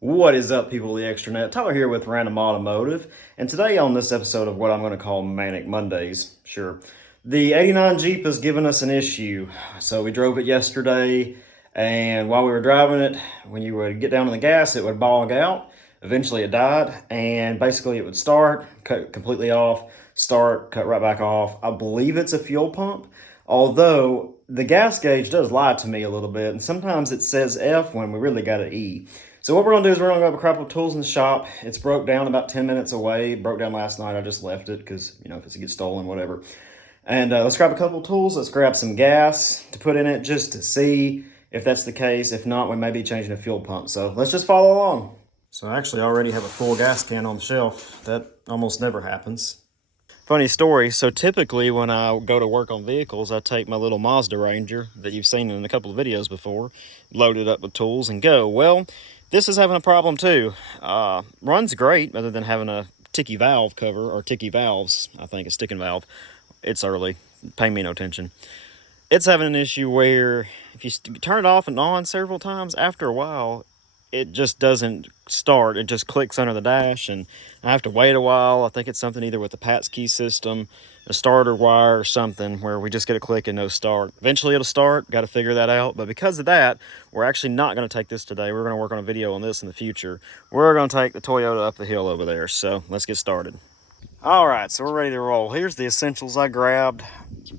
What is up, people of the extranet? Tyler here with Random Automotive, and today on this episode of what I'm going to call Manic Mondays, sure, the 89 Jeep has given us an issue. So we drove it yesterday, and while we were driving it, when you would get down to the gas, it would bog out. Eventually it died, and basically it would start, cut completely off, start, cut right back off. I believe it's a fuel pump, although the gas gauge does lie to me a little bit, and sometimes it says F when we really got an E. So what we're gonna do is we're gonna grab a couple of tools in the shop. It's broke down about 10 minutes away. It broke down last night. I just left it because, you know, if it gets stolen, whatever. And let's grab a couple of tools. Let's grab some gas to put in it just to see if that's the case. If not, we may be changing a fuel pump. So let's just follow along. So I actually already have a full gas can on the shelf. That almost never happens. Funny story. So typically when I go to work on vehicles, I take my little Mazda Ranger that you've seen in a couple of videos before, load it up with tools and go. Well, this is having a problem too. Runs great other than having a ticky valve cover, or ticky valves, I think, a sticking valve. It's early, pay me no attention. It's having an issue where if you turn it off and on several times, after a while, it just doesn't start. It just clicks under the dash, and I have to wait a while. I think it's something either with the PATS key system, a starter wire, or something where we just get a click and no start. Eventually it'll start. Got to figure that out. But because of that, we're actually not going to take this today. We're going to work on a video on this in the future. We're going to take the Toyota up the hill over there. So let's get started. All right, so we're ready to roll. Here's the essentials I grabbed.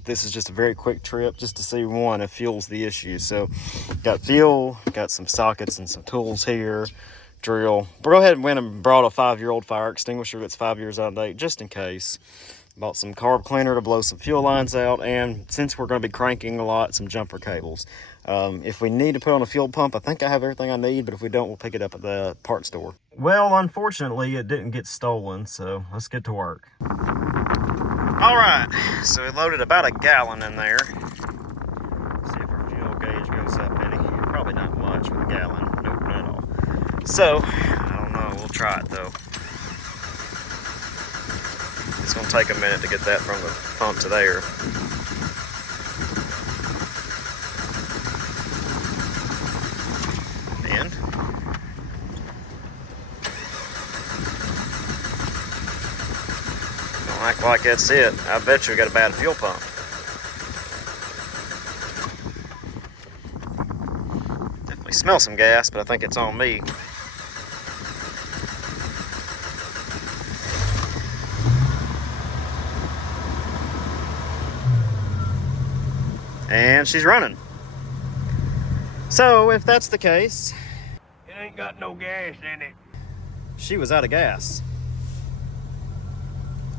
This is just a very quick trip just to see, one, if fuel's the issue. So got fuel, got some sockets and some tools here, drill. But go ahead and went and brought a 5-year-old fire extinguisher that's 5 years out of date, just in case. Bought some carb cleaner to blow some fuel lines out, and since we're going to be cranking a lot, some jumper cables. If we need to put on a fuel pump, I think I have everything I need, but if we don't, we'll pick it up at the parts store. Well, unfortunately, it didn't get stolen, so let's get to work. All right, so we loaded about a gallon in there. See if our fuel gauge goes up any. Probably not much with a gallon. Nope, not at all. So, I don't know, we'll try it though. It's gonna take a minute to get that from the pump to there. And don't act like that's it. I bet you we got a bad fuel pump. Definitely smell some gas, but I think it's on me. And she's running. So if that's the case, it ain't got no gas in it. She was out of gas.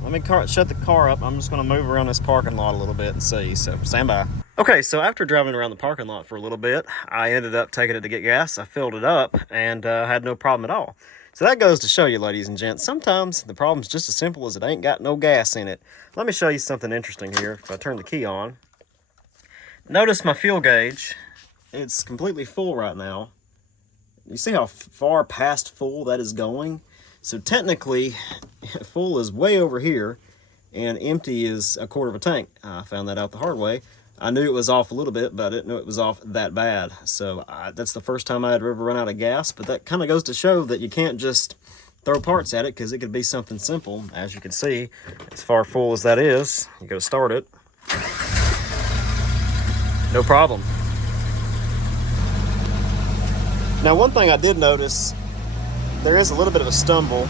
Let me shut the car up. I'm just going to move around this parking lot a little bit and see. So stand by. Okay, so after driving around the parking lot for a little bit, I ended up taking it to get gas. I filled it up and had no problem at all. So that goes to show you, ladies and gents, sometimes the problem's just as simple as it ain't got no gas in it. Let me show you something interesting here. If I turn the key on, notice my fuel gauge. It's completely full right now. You see how far past full that is going? So technically, full is way over here, and empty is a quarter of a tank. I found that out the hard way. I knew it was off a little bit, but I didn't know it was off that bad. So that's the first time I had ever run out of gas, but that kind of goes to show that you can't just throw parts at it, because it could be something simple. As you can see, as far full as that is, you go to start it. No problem. Now, one thing I did notice, there is a little bit of a stumble,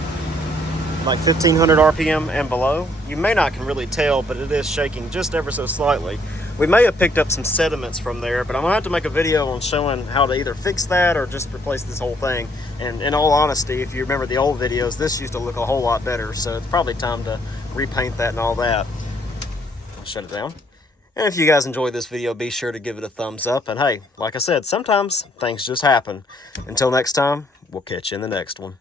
like 1500 RPM and below. You may not can really tell, but it is shaking just ever so slightly. We may have picked up some sediments from there, but I'm gonna have to make a video on showing how to either fix that or just replace this whole thing. And in all honesty, if you remember the old videos, this used to look a whole lot better, so it's probably time to repaint that and all that. I'll shut it down. And if you guys enjoyed this video, be sure to give it a thumbs up. And hey, like I said, sometimes things just happen. Until next time, we'll catch you in the next one.